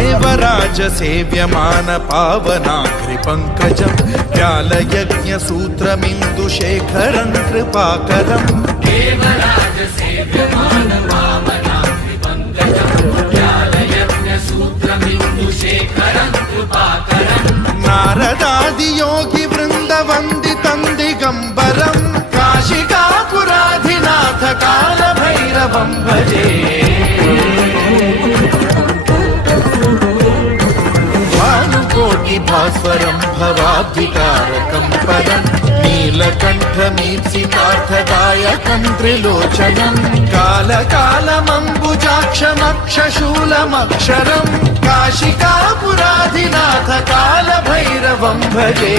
देवराज सेव्यमान पावनाग्रिपङ्कजं व्यालयज्ञसूत्रमिन्दुशेखरं कृपाकरं देवराज सेव्यमान पावनाग्रिपङ्कजं व्यालयज्ञसूत्रमिन्दुशेखरं कृपाकरं नारदादियोगि वृन्दवन्दितं दिगम्बरं काशिकापुराधिनाथ कालभैरवं भजे भास्वरं भवाब्धिकारकं पदं नीलकण्ठमीप्सितार्थदायकं त्रिलोचनं कालकालमम्बुजाक्षमक्षशूलमक्षरं काशिकापुराधिनाथ कालभैरवं भजे।